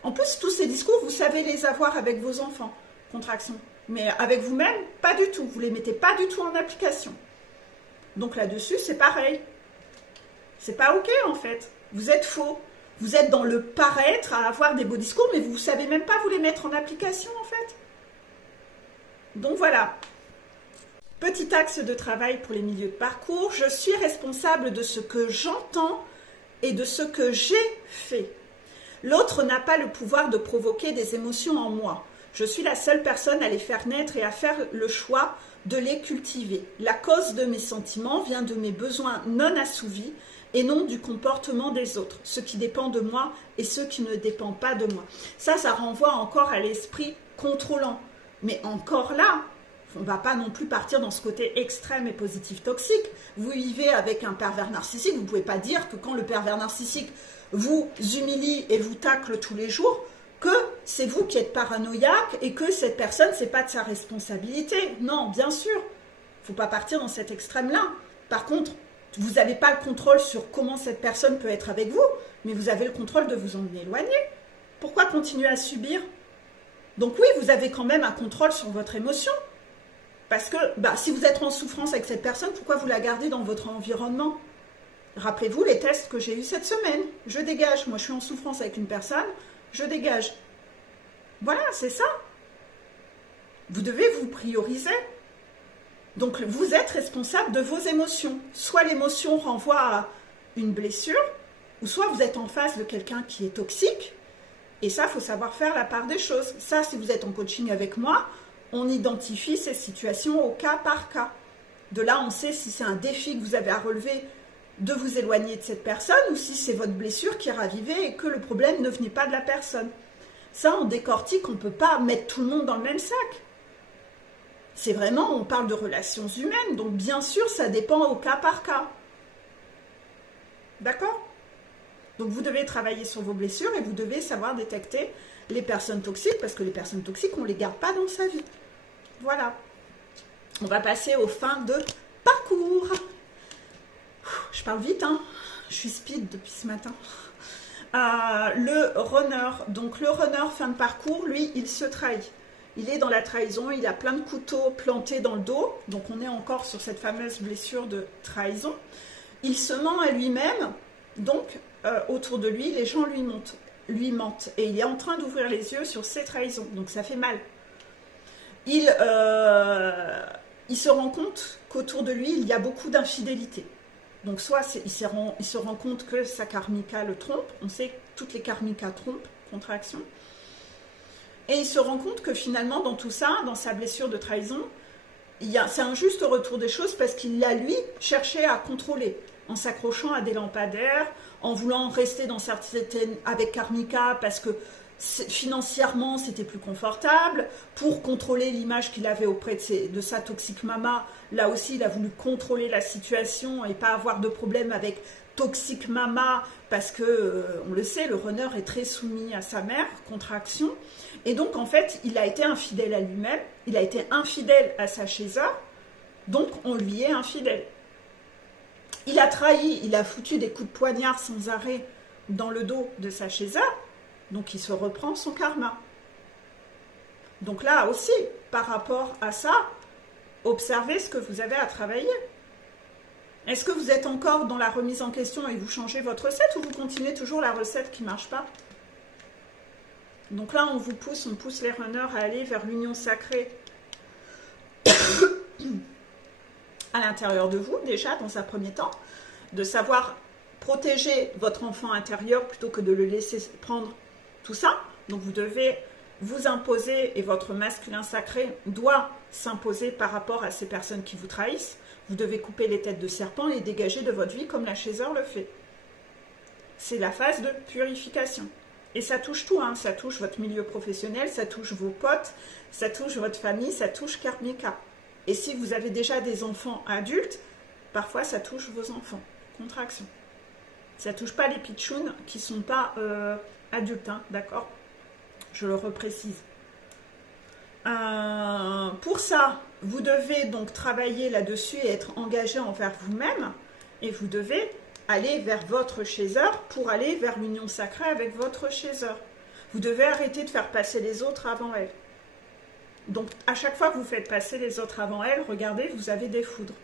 En plus, tous ces discours, vous savez les avoir avec vos enfants. Contraction. Mais avec vous-même, pas du tout. Vous ne les mettez pas du tout en application. Donc là-dessus, c'est pareil. C'est pas OK, en fait. Vous êtes faux. Vous êtes dans le paraître à avoir des beaux discours, mais vous ne savez même pas vous les mettre en application, en fait. Donc voilà. Petit axe de travail pour les milieux de parcours. Je suis responsable de ce que j'entends et de ce que j'ai fait. L'autre n'a pas le pouvoir de provoquer des émotions en moi. Je suis la seule personne à les faire naître et à faire le choix de les cultiver. La cause de mes sentiments vient de mes besoins non assouvis et non du comportement des autres, ce qui dépend de moi et ce qui ne dépend pas de moi. Ça renvoie encore à l'esprit contrôlant. Mais encore là, on ne va pas non plus partir dans ce côté extrême et positif toxique. Vous vivez avec un pervers narcissique, vous ne pouvez pas dire que quand le pervers narcissique vous humilie et vous tacle tous les jours, que c'est vous qui êtes paranoïaque et que cette personne, ce n'est pas de sa responsabilité. Non, bien sûr, il ne faut pas partir dans cet extrême-là. Par contre, vous n'avez pas le contrôle sur comment cette personne peut être avec vous, mais vous avez le contrôle de vous en éloigner. Pourquoi continuer à subir? Donc oui, vous avez quand même un contrôle sur votre émotion. Parce que si vous êtes en souffrance avec cette personne, pourquoi vous la gardez dans votre environnement? Rappelez-vous les tests que j'ai eus cette semaine. Je dégage. Moi, je suis en souffrance avec une personne. Je dégage. Voilà, c'est ça. Vous devez vous prioriser. Donc, vous êtes responsable de vos émotions. Soit l'émotion renvoie à une blessure, ou soit vous êtes en face de quelqu'un qui est toxique. Et ça, il faut savoir faire la part des choses. Ça, si vous êtes en coaching avec moi, on identifie ces situations au cas par cas. De là, on sait si c'est un défi que vous avez à relever de vous éloigner de cette personne ou si c'est votre blessure qui est ravivée et que le problème ne venait pas de la personne. Ça, on décortique, on ne peut pas mettre tout le monde dans le même sac. C'est vraiment, on parle de relations humaines, donc bien sûr, ça dépend au cas par cas. D'accord? Donc vous devez travailler sur vos blessures et vous devez savoir détecter les personnes toxiques, parce que les personnes toxiques, on ne les garde pas dans sa vie. Voilà. On va passer aux fins de parcours. Je parle vite, hein. Je suis speed depuis ce matin. Le runner. Donc le runner fin de parcours, lui, il se trahit. il est dans la trahison, il a plein de couteaux plantés dans le dos, donc on est encore sur cette fameuse blessure de trahison. Il se ment à lui-même, donc autour de lui, les gens lui mentent, et il est en train d'ouvrir les yeux sur ses trahisons, donc ça fait mal. Il se rend compte qu'autour de lui, il y a beaucoup d'infidélité. Donc soit il se rend compte que sa karmika le trompe, on sait que toutes les karmikas trompent, contraction, et il se rend compte que finalement dans tout ça, dans sa blessure de trahison, c'est un juste retour des choses parce qu'il l'a lui cherché à contrôler, en s'accrochant à des lampadaires, en voulant rester dans certaines avec karmika parce que financièrement c'était plus confortable, pour contrôler l'image qu'il avait auprès de sa toxique mama. Là aussi il a voulu contrôler la situation et pas avoir de problème avec toxique mama parce que on le sait, le runner est très soumis à sa mère, contraction, et donc en fait il a été infidèle à lui-même, il a été infidèle à sa chaser, donc on lui est infidèle. Il a trahi, il a foutu des coups de poignard sans arrêt dans le dos de sa chaser. Donc, il se reprend son karma. Donc là aussi, par rapport à ça, observez ce que vous avez à travailler. Est-ce que vous êtes encore dans la remise en question et vous changez votre recette ou vous continuez toujours la recette qui ne marche pas? Donc là, on pousse les runners à aller vers l'union sacrée à l'intérieur de vous, déjà, dans un premier temps, de savoir protéger votre enfant intérieur plutôt que de le laisser prendre tout ça. Donc vous devez vous imposer et votre masculin sacré doit s'imposer par rapport à ces personnes qui vous trahissent. Vous devez couper les têtes de serpent et les dégager de votre vie comme la chaser le fait. C'est la phase de purification. Et ça touche tout, hein. Ça touche votre milieu professionnel, ça touche vos potes, ça touche votre famille, ça touche karmika. Et si vous avez déjà des enfants adultes, parfois ça touche vos enfants. Contraction. Ça touche pas les pitchouns qui ne sont pas adultes, hein, d'accord? Je le reprécise. Pour ça, vous devez donc travailler là-dessus et être engagé envers vous-même. Et vous devez aller vers votre chaser pour aller vers l'union sacrée avec votre chaser. Vous devez arrêter de faire passer les autres avant elle. Donc, à chaque fois que vous faites passer les autres avant elle, regardez, vous avez des foudres.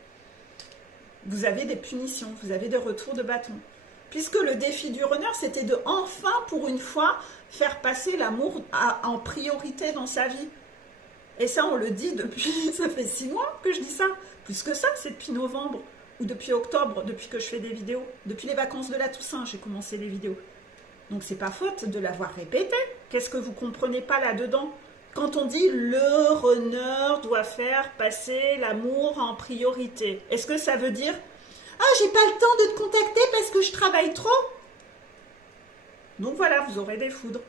Vous avez des punitions, vous avez des retours de bâton. Puisque le défi du runner, c'était de enfin, pour une fois, faire passer l'amour en priorité dans sa vie. Et ça, on le dit depuis, ça fait 6 mois que je dis ça. Plus que ça, c'est depuis novembre, ou depuis octobre, depuis que je fais des vidéos. Depuis les vacances de la Toussaint, j'ai commencé les vidéos. Donc, c'est pas faute de l'avoir répété. Qu'est-ce que vous comprenez pas là-dedans? Quand on dit le runner doit faire passer l'amour en priorité, est-ce que ça veut dire « Ah, j'ai pas le temps de te contacter parce que je travaille trop ?» Donc voilà, vous aurez des foudres.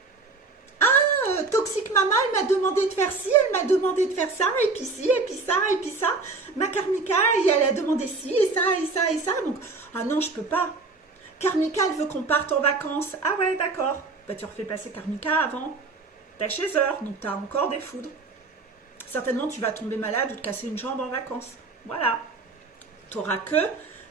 « Ah, toxique maman, elle m'a demandé de faire ci, elle m'a demandé de faire ça, et puis ci, et puis ça, et puis ça. Ma karmika, elle a demandé ci, et ça, et ça, et ça. Donc, ah non, je peux pas. Karmika, elle veut qu'on parte en vacances. Ah ouais, d'accord. Bah, tu refais passer karmika avant. T'as chaser, donc t'as encore des foudres. Certainement, tu vas tomber malade ou te casser une jambe en vacances. Voilà. T'auras que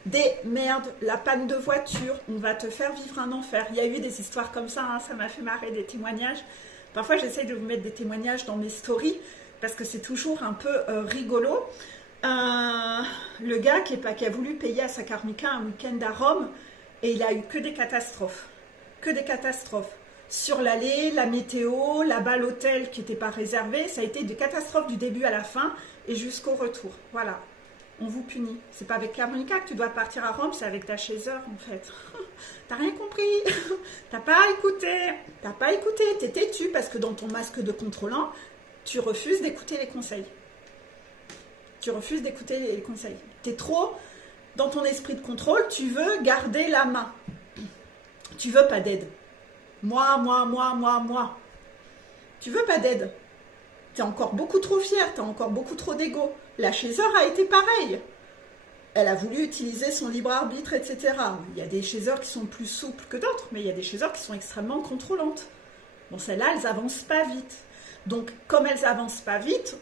des merdes, la panne de voiture, on va te faire vivre un enfer. Il y a eu des histoires comme ça, hein, ça m'a fait marrer, des témoignages. Parfois, j'essaye de vous mettre des témoignages dans mes stories parce que c'est toujours un peu rigolo. Le gars qui a voulu payer à sa karmika un week-end à Rome et il a eu que des catastrophes. Que des catastrophes. Sur l'allée, la météo, là-bas l'hôtel qui n'était pas réservé, ça a été des catastrophes du début à la fin et jusqu'au retour. Voilà, on vous punit. C'est pas avec karmika que tu dois partir à Rome, c'est avec ta chaser en fait. T'as rien compris, t'as pas écouté, t'es têtu parce que dans ton masque de contrôlant, tu refuses d'écouter les conseils. T'es trop dans ton esprit de contrôle, tu veux garder la main. Tu veux pas d'aide. Moi. Tu veux pas d'aide. T'es encore beaucoup trop fier, t'as encore beaucoup trop d'ego. La chaser a été pareille. Elle a voulu utiliser son libre arbitre, etc. Il y a des chasers qui sont plus souples que d'autres, mais il y a des chasers qui sont extrêmement contrôlantes. Bon, celles-là, elles avancent pas vite. Donc, comme elles avancent pas vite,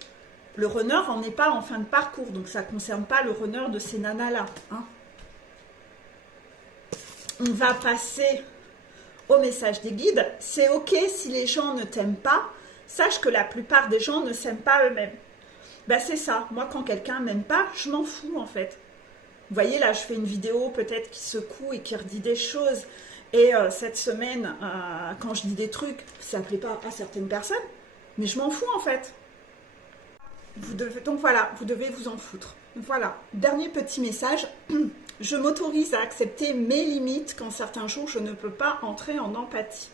le runner en est pas en fin de parcours. Donc, ça ne concerne pas le runner de ces nanas-là. Hein. On va passer au message des guides. C'est ok si les gens ne t'aiment pas, Sache que la plupart des gens ne s'aiment pas eux-mêmes. Ben c'est ça, moi quand quelqu'un m'aime pas, je m'en fous en fait. Vous voyez là, je fais une vidéo peut-être qui secoue et qui redit des choses. Et cette semaine, quand je dis des trucs, ça ne plaît pas à certaines personnes. Mais je m'en fous en fait. Donc voilà, vous devez vous en foutre. Voilà, dernier petit message. Je m'autorise à accepter mes limites quand certains jours je ne peux pas entrer en empathie.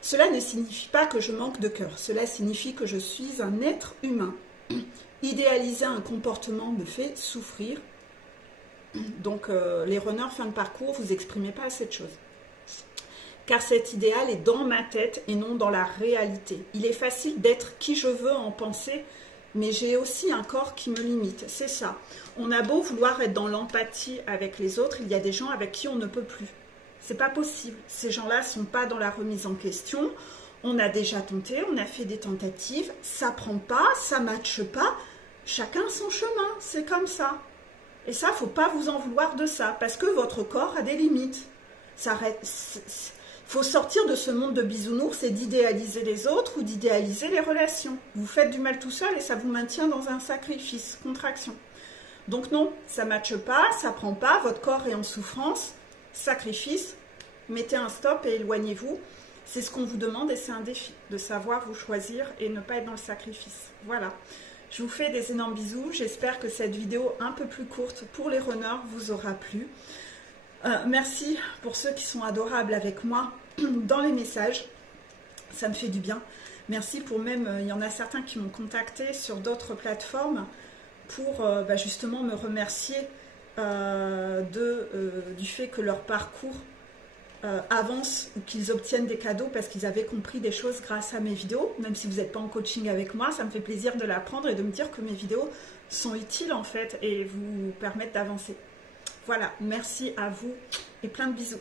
Cela ne signifie pas que je manque de cœur. Cela signifie que je suis un être humain. Idéaliser un comportement me fait souffrir. Donc les runners fin de parcours, vous exprimez pas assez de choses. Car cet idéal est dans ma tête et non dans la réalité. Il est facile d'être qui je veux en pensée, mais j'ai aussi un corps qui me limite. C'est ça. On a beau vouloir être dans l'empathie avec les autres, il y a des gens avec qui on ne peut plus. C'est pas possible. Ces gens-là ne sont pas dans la remise en question. On a déjà tenté, on a fait des tentatives, ça prend pas, ça matche pas. Chacun son chemin, c'est comme ça. Et ça, faut pas vous en vouloir de ça, parce que votre corps a des limites. Faut sortir de ce monde de bisounours et d'idéaliser les autres ou d'idéaliser les relations. Vous faites du mal tout seul et ça vous maintient dans un sacrifice, contraction. Donc non, ça ne matche pas, ça prend pas, votre corps est en souffrance, sacrifice, mettez un stop et éloignez-vous. C'est ce qu'on vous demande et c'est un défi de savoir vous choisir et ne pas être dans le sacrifice. Voilà. Je vous fais des énormes bisous. J'espère que cette vidéo un peu plus courte pour les runners vous aura plu. Merci pour ceux qui sont adorables avec moi dans les messages. Ça me fait du bien. Merci pour même, il y en a certains qui m'ont contacté sur d'autres plateformes pour justement me remercier du fait que leur parcours avancent ou qu'ils obtiennent des cadeaux parce qu'ils avaient compris des choses grâce à mes vidéos. Même si vous n'êtes pas en coaching avec moi, ça me fait plaisir de l'apprendre et de me dire que mes vidéos sont utiles en fait et vous permettent d'avancer. Voilà, merci à vous et plein de bisous.